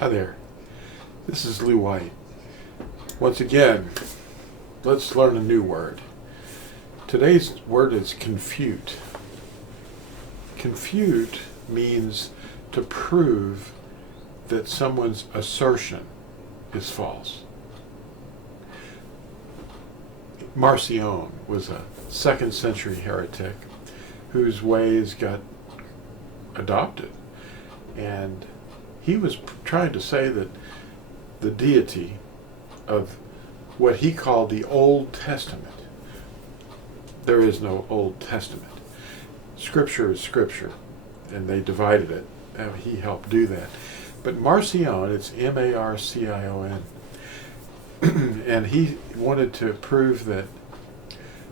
Hi there, this is Lew White. Once again, let's learn a new word. Today's word is confute. Confute means to prove that someone's assertion is false. Marcion was a 2nd century heretic whose ways got adopted, and he was trying to say that the deity of what he called the Old Testament, there is no Old Testament. Scripture is Scripture, and they divided it, and he helped do that. But Marcion, it's M-A-R-C-I-O-N, and he wanted to prove that,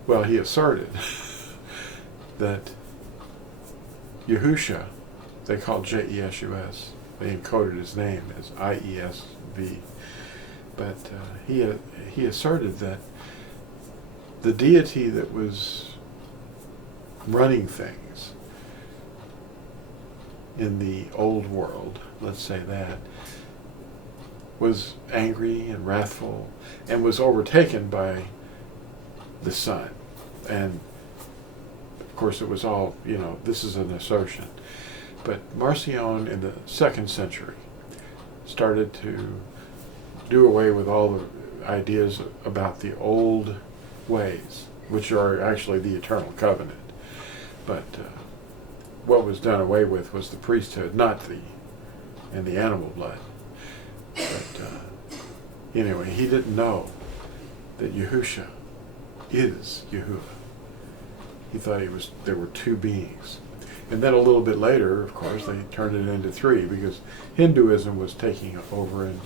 well, he asserted that Yahusha, they called J-E-S-U-S, they encoded his name as I-E-S-V, but he asserted that the deity that was running things in the old world, let's say that, was angry and wrathful and was overtaken by the sun. And of course it was all, this is an assertion. But Marcion in the 2nd century started to do away with all the ideas about the old ways, which are actually the eternal covenant. But what was done away with was the priesthood, and the animal blood. But anyway, he didn't know that Yahusha is Yahuwah. He thought there were two beings. And then a little bit later, of course, they turned it into three, because Hinduism was taking over in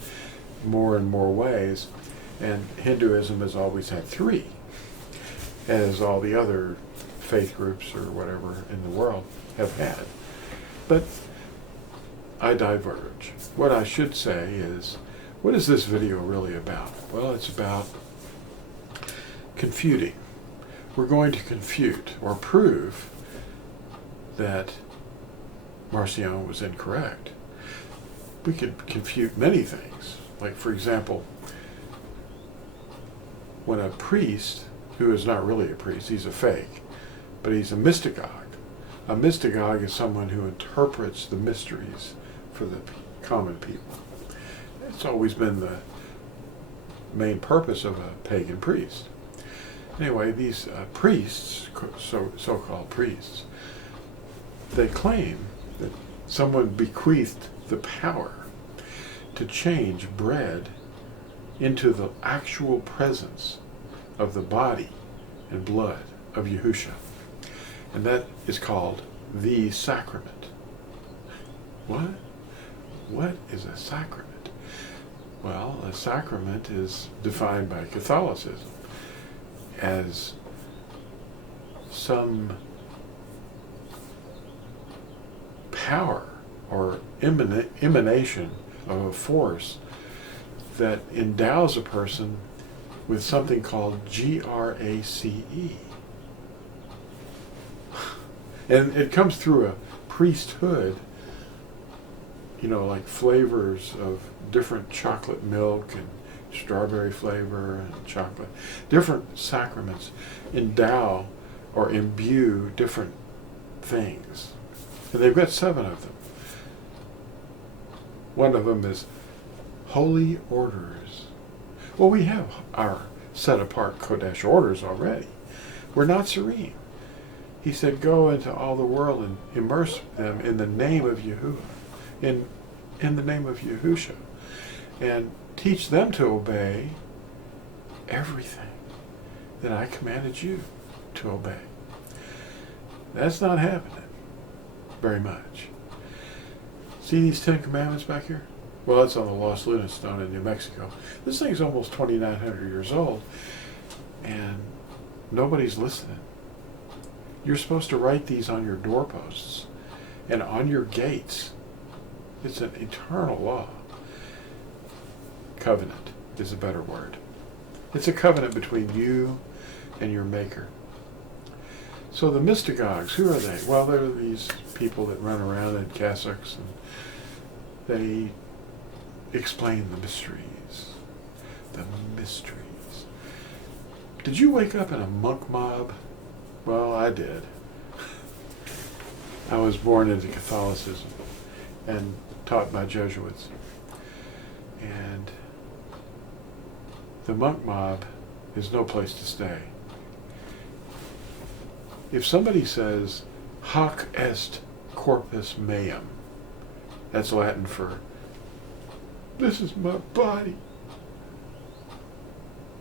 more and more ways, and Hinduism has always had three, as all the other faith groups or whatever in the world have had. But I diverge. What I should say is, what is this video really about? Well, it's about confuting. We're going to confute or prove that Marcion was incorrect. We could confute many things. Like, for example, when a priest, who is not really a priest, he's a fake, but he's a mystagogue. A mystagogue is someone who interprets the mysteries for the common people. It's always been the main purpose of a pagan priest. Anyway, these priests, so-called priests, they claim that someone bequeathed the power to change bread into the actual presence of the body and blood of Yahusha. And that is called the sacrament. What? What is a sacrament? Well, a sacrament is defined by Catholicism as some power or emanation of a force that endows a person with something called G-R-A-C-E. And it comes through a priesthood, like flavors of different chocolate milk and strawberry flavor and chocolate. Different sacraments endow or imbue different things. And they've got 7 of them. One of them is holy orders. Well, we have our set-apart Kodesh orders already. We're Natsarim. He said, go into all the world and immerse them in the name of Yahuwah, in the name of Yahusha, and teach them to obey everything that I commanded you to obey. That's not happening very much. See these 10 commandments back here? Well, it's on the Lost Lunar Stone in New Mexico. This thing's almost 2,900 years old, and nobody's listening. You're supposed to write these on your doorposts and on your gates. It's an eternal law. Covenant is a better word. It's a covenant between you and your Maker. So the mystagogues, who are they? Well, they're these people that run around in cassocks, and they explain the mysteries. The mysteries. Did you wake up in a monk mob? Well, I did. I was born into Catholicism and taught by Jesuits. And the monk mob is no place to stay. If somebody says, hoc est corpus meum, that's Latin for, this is my body.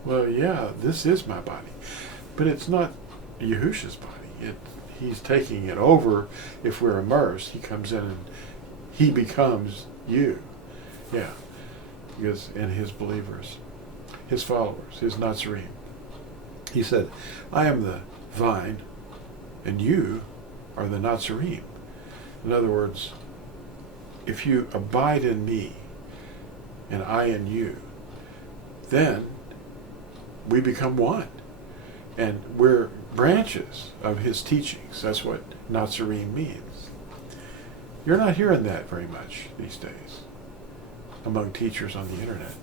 Well, yeah, this is my body. But it's not Yahusha's body. He's taking it over. If we're immersed, he comes in and he becomes you. Yeah. Because in his believers, his followers, his Natsarim. He said, I am the vine and you are the Natsarim. In other words, if you abide in me and I in you, then we become one. And we're branches of his teachings. That's what Natsarim means. You're not hearing that very much these days among teachers on the internet.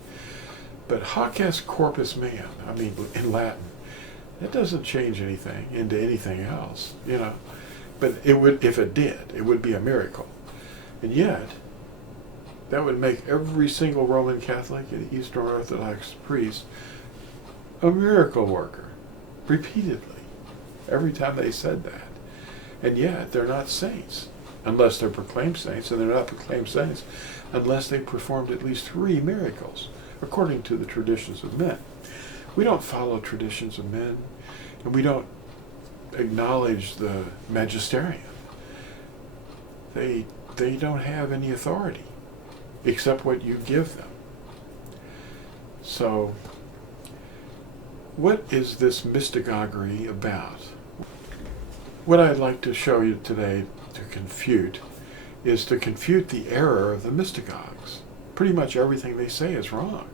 But hoc est corpus meum, I mean, in Latin, that doesn't change anything into anything else, you know. But it would, if it did, it would be a miracle. And yet, that would make every single Roman Catholic and Eastern Orthodox priest a miracle worker, repeatedly, every time they said that. And yet, they're not saints, unless they're proclaimed saints, and they're not proclaimed saints unless they performed at least 3 miracles, according to the traditions of men. We don't follow traditions of men, and we don't acknowledge the magisterium. They don't have any authority, except what you give them. So, what is this mystagoguery about? What I'd like to show you today to confute is to confute the error of the mystagogues. Pretty much everything they say is wrong.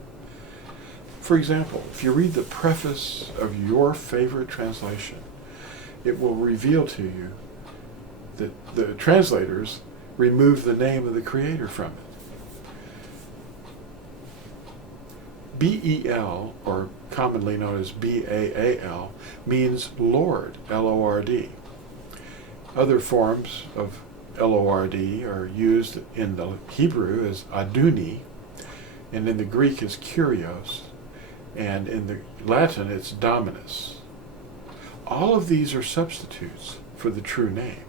For example, if you read the preface of your favorite translation, it will reveal to you that the translators remove the name of the creator from it. B-E-L, or commonly known as B-A-A-L, means Lord, L-O-R-D. Other forms of L-O-R-D are used in the Hebrew as Aduni, and in the Greek as Kyrios, and in the Latin it's Dominus. All of these are substitutes for the true name.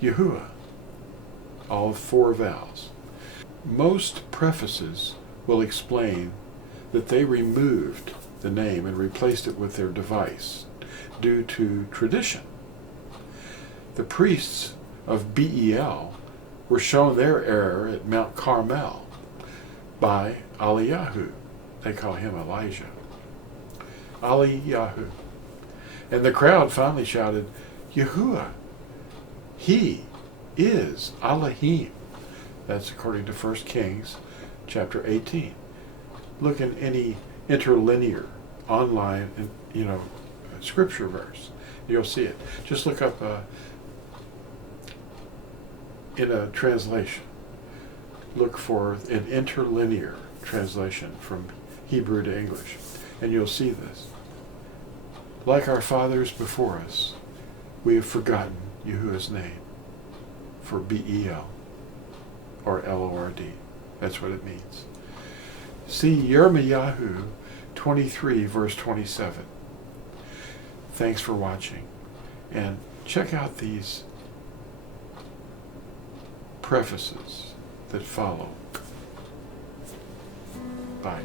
Yahuwah, all 4 vowels. Most prefaces will explain that they removed the name and replaced it with their device due to tradition. The priests of Bel were shown their error at Mount Carmel by Eliyahu. They call him Elijah. Eliyahu. And the crowd finally shouted, Yahuwah, he is Elohim. That's according to 1 Kings chapter 18. Look in any interlinear online, scripture verse. You'll see it. Just look up in a translation. Look for an interlinear translation from Hebrew to English, and you'll see this. Like our fathers before us, we have forgotten Yahuwah's name for B-E-L or L-O-R-D. That's what it means. See YIRMEYAHU 23 verse 27. Thanks for watching, and check out these prefaces that follow. Bye.